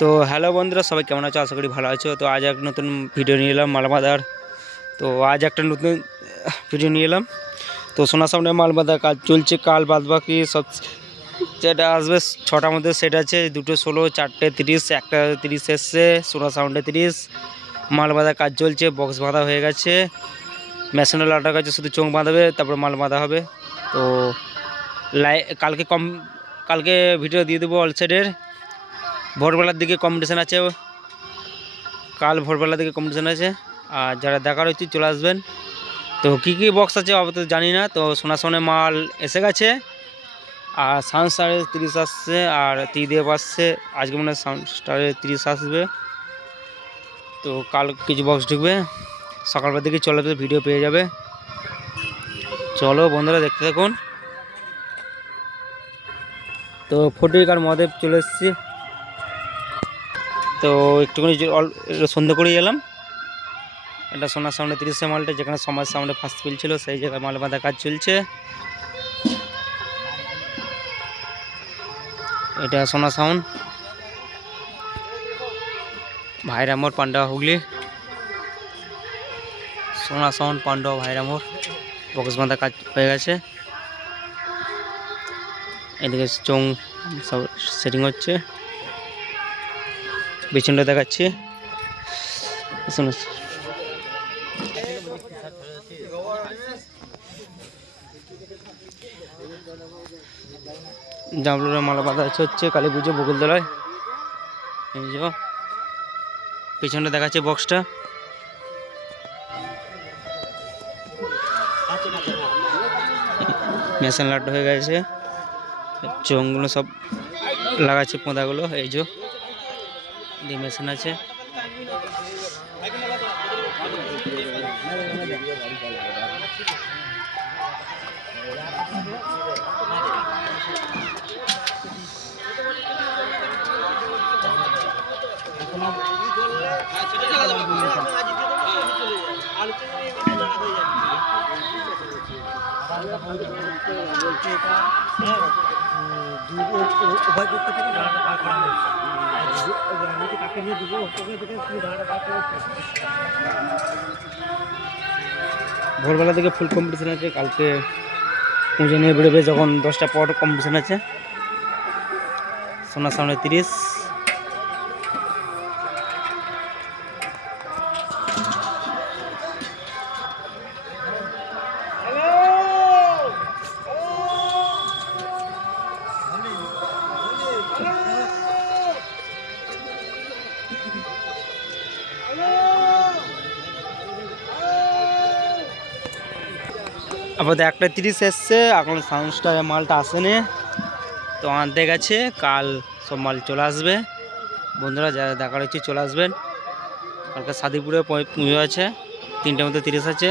তো হ্যালো বন্ধুরা, সবাই কেমন আছো? আশা করি ভালো আছো। তো আজ এক নতুন ভিডিও নিয়ে এলাম মালবাদার। তো আজ একটা নতুন ভিডিও নিয়ে এলাম। তো সোনার সামনে মালবাদার কাজ চলছে, কাল বাদ বাকি সব যেটা আসবে, ছটার মধ্যে সেট আছে। দুটো ষোলো, চারটে তিরিশ, একটা তিরিশ এসছে, সোনার সাউন্ডে তিরিশ। মাল বাঁধার কাজ চলছে বক্স বাঁধা হয়ে গেছে। মেশিনে লাটার কাছে শুধু চোখ বাঁধাবে, তারপর মাল বাঁধা হবে। তো লাই, কালকে কম, কালকে ভিডিও দিয়ে দেবো অল সাইডের ভোরবেলার দিকে কম্পিটিশান আছে। কাল ভোরবেলার দিকে কম্পিটিশান আছে। আর যারা দেখার হচ্ছে চলে আসবেন। তো কী কী বক্স আছে আপাতত জানি না। তো সোনার সামনে মাল এসে গেছে। আর সাউন্ড স্টারের তিরিশ আসছে। আর ত্রিদেব আসছে। আজকে মনে হয় সাউন্ড স্টারের তিরিশ আসবে। তো কাল কিছু বক্স ঢুকবে। সকালবেলা দিকে চলে আসবে ভিডিও পেয়ে যাবে। চলো বন্ধুরা দেখতে থাকুন। তো ফটিক আর মহাদেব চলে এসেছি। তো একটুখানি সন্ধ্যে করে এলাম এটা সোনার সামনে তিরিশে মালটা, যেখানে সমাজ সামনে ফার্স্ট ফিল ছিল, সেই জায়গায় মাল বাঁধা কাজ চলছে। এটা সোনা সাউন্ড। ভাইরামোর পান্ডা হুগলি। সোনা সাউন্ড, পান্ডা ভাইরামোর বক্স বাঁধা কাজ হয়ে গেছে। এদিকে চোং সব সেটিং হচ্ছে। পিছনটা দেখাচ্ছি। শোনো। জামলুরের মালা বাঁধা হচ্ছে কালী পুজো, বকুলতলায়। এই পিছনটা দেখাচ্ছে বক্সটা। মেশিন লাট হয়ে গেছে। চোঙগুলো সব লাগাচ্ছে পোঁদাগুলো, এই যে ডিমেশন আছে। ভোরবেলা থেকে ফুল কম্পিটিশন আছে কালকে পুজো নিয়ে বেরোবে যখন দশটা পর কম্পিটিশন আছে। সোনার সামনে তিরিশ আপাতত একটা তিরিশ এসছে, এখন সাউন্ড স্টারের মালটা আসেনি। তো আনতে গেছে, কাল সব মাল চলে আসবে। বন্ধুরা, যারা দেখার হচ্ছে চলে আসবেন। কালকে সাদিপুরে পুজো আছে, তিনটের মধ্যে তিরিশ আছে।